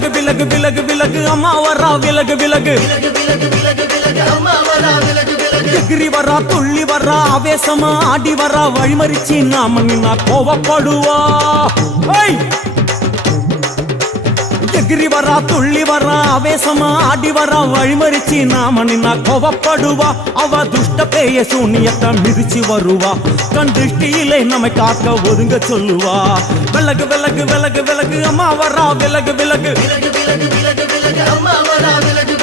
விலகு விலகு விலகு விலகு அம்மா வரா விலகு விலகு எகிரி வரா துள்ளி வரா ஆவேசமா ஆடி வரா வழிமறிச்சு நாம நின்னா கோவப்படுவா எகிரி வரா துள்ளி வரா ஆவேசமா ஆடி வரா வழிமறிச்சு நாம நின்னா கோவப்படுவா அவ துஷ்ட பேய சூனியத்தை மிதிச்சு வருவா கண் திருஷ்டியிலே நம்மை காக்க ஒதுங்க சொல்லுவா விலகு விலகு விலகு விலகு அம்மா வரா விலகு விலகு அம்மா வரா விலகு